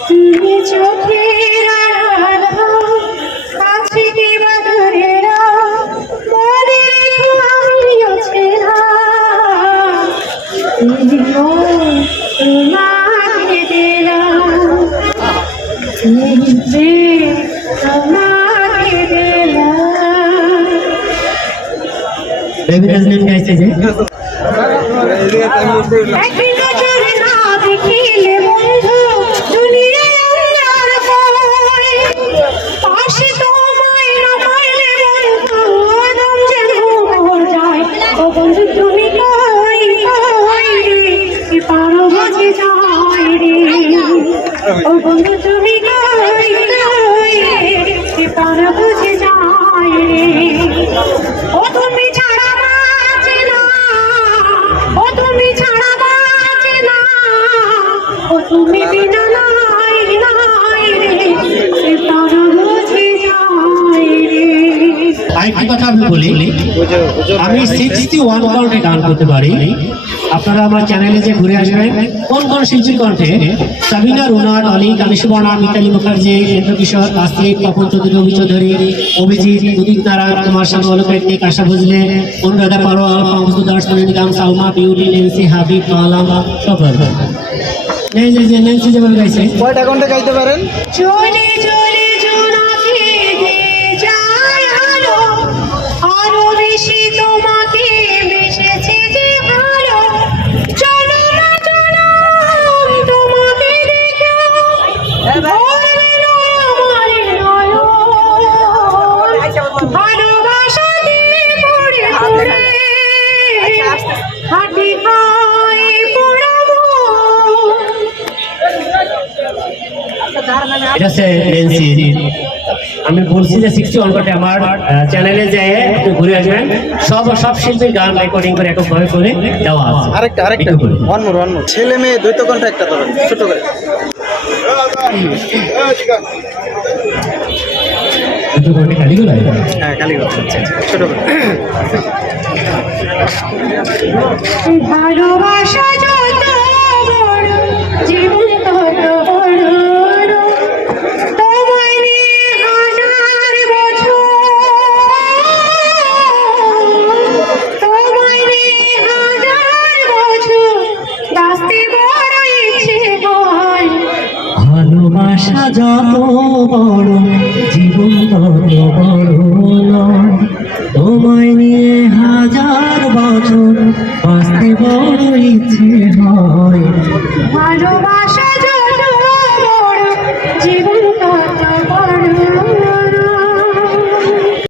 তুমি চোখের কাছে কি বাদরেরা মনে ছেড়া তোমাকে দিলাম। যে তোমাকে দিলাম বেবি নাজনীন গাইছে যে তুমি কই যায়। ও তুমি ছাড়া ও তুমি ছাড়া ও তুমি বিনা আরেকটি কথা আমি বলি আমি সিক্সটি ওয়ান কাউন্টে গান করতে পারি আপনারা আমার চ্যানেলে যে ঘুরে আসবেন কোন কোন শিল্পীর কণ্ঠে সাবিনা রুনার অলি কামিসুবর্ণা মিতালি মুখার্জি কেন্দ্র কিশোর কাস্তিক তপন চৌধুরী রবি চৌধুরী অভিজিৎ উদিত নারায়ণ কুমার শানু অলকাইটিক আশা ভজলে অনুরাধা পারোয়াল পামসু দাস নিগম সালমা নেন্সি হাবিব মালাম যে যে নেন্সি যেমন গাইছে কয়টা কণ্ঠে গাইতে পারেন আমি বলছি যে সিক্সটি ওয়ান করতে আমার চ্যানেলে যেয়ে আপনি ঘুরে আসবেন। সব সব শিল্পীর গান রেকর্ডিং করে এককভাবে করে দেওয়া আছে। আরেকটা আরেকটা। একটু করে। ওয়ান মোর ওয়ান মোর ছেলে মেয়ে দ্বৈত কণ্ঠে একটা ধরেন ছোট করে। হ্যাঁ খালি কথা ছোট করে। ভালোবাসা ভালোবাসা যত বড় জীবন তত বড় তোমায় নিয়ে হাজার বছর বাঁচতে বড় ইচ্ছে হয়।